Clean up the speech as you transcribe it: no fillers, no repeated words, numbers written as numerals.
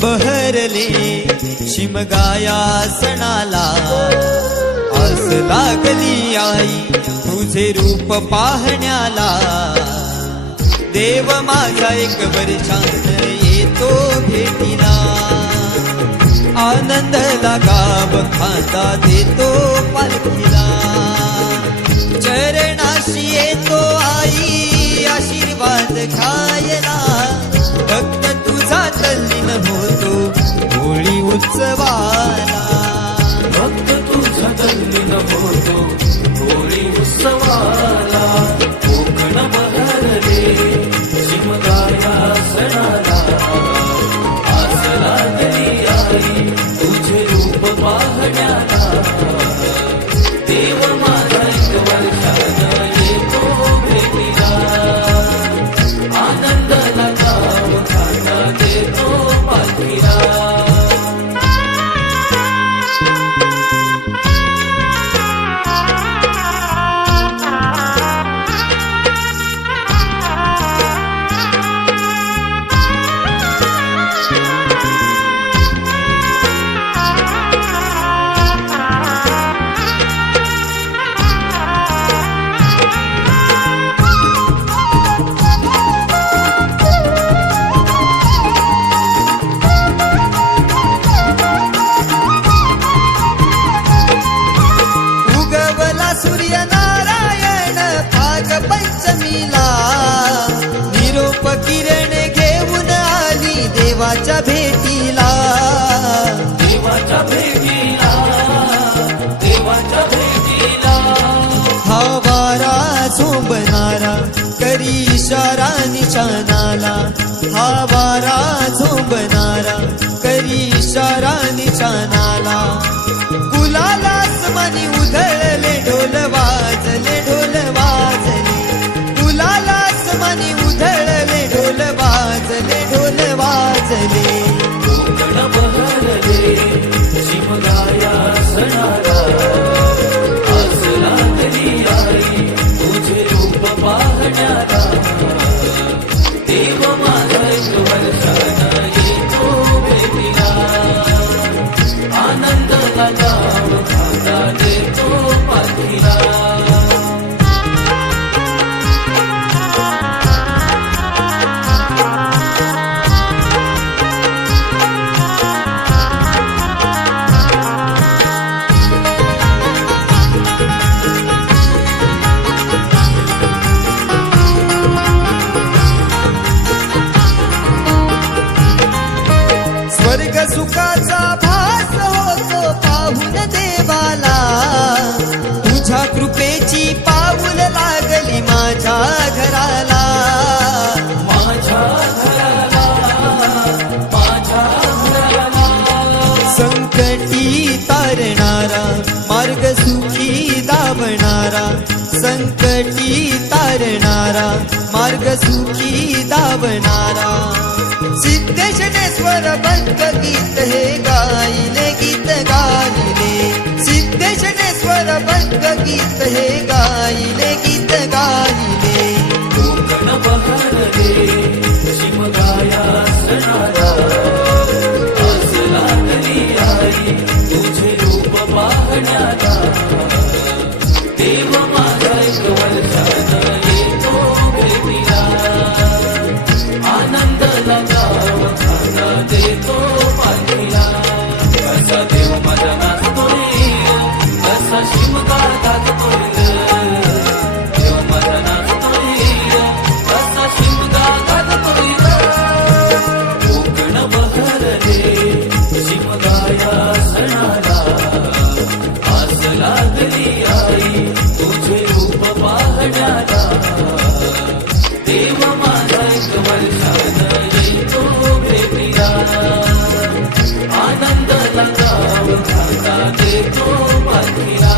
बहरले शिमगाया सणाला, आस लागली आई तुझे रूप पाहण्याला. देव माझा एक वर्षान येतो भेटीला, आनंदला गाव खांदा देतो पालखीला. चरणाशी येतो आई आशीर्वाद खायला, भक्त तुझा तल्लीन होतो होळी उत्सवाला. भक्त तुझा तल्लीन होतो होळी उत्सवाला. कोकण बहरले शिमगाया सणाला, आस लागली आई तुझे रूप पाहण्याला. देव माझा एक वर्षान येतो भेटीला, आनंदाला गाव खांदा देतो पालखीला. सूर्यनारायण भाग पंचमीला, निरोप किरण घेऊन आली देवाच्या भेटीला. देवाच्या भेटीला, देवाच्या भेटीला. हा वारा झोंबणारा करी इशारा निशाणाला, हा वारा झोंबणारा करी इशारा निशाणाला. गुलाला आसमानी उधळले ढोल वाजले, ढोल वाजले. गुलाला आसमानी उधळले ढोल वाजले, ढोल वाजले. कोकण बहरले शिमगाया सणाला, आस लागली आई तुझे रूप पाहण्याला. देव माझा एक वर्षान येतो भेटीला, आनंदाला गाव खांदा देतो पालखीला. स्वर्ग सुखाचा भास होतो पाहून देवाला, तुझ्या कृपेची पाऊल लागली माझ्या घराला. माझ्या घराला, माझ्या घराला. संकटी तारणारा मार्ग सुखी दावणारा, संकटी तारणारा मार्ग सुखी दावणारा. सिद्धेशनेश्वर भक्त गीत हे गायले, गीत गायले. सिद्धेशनेश्वर भक्त गीत हे गायले, गीत गायले. कोकण बहरले शिमगाया सणाला, आस लागली आई तुझे रूप पाहण्याला. देव माझा एक वर्षान येतो भेटीला, आनंदाला गाव खांदा देतो पालखीला. कसा देव माझा नाचतोय, कसा शिमगा गाजतोय. देव माझा नाचतोय, कसा शिमगा गाजतोय. कोकण बहरले शिमगाया सणाला, आस लागली आई तुझे रूप पाहण्याला. देव माझा एक वर्षान येतो भेटीला, आनंदाला गाव खांदा देतो पालखीला.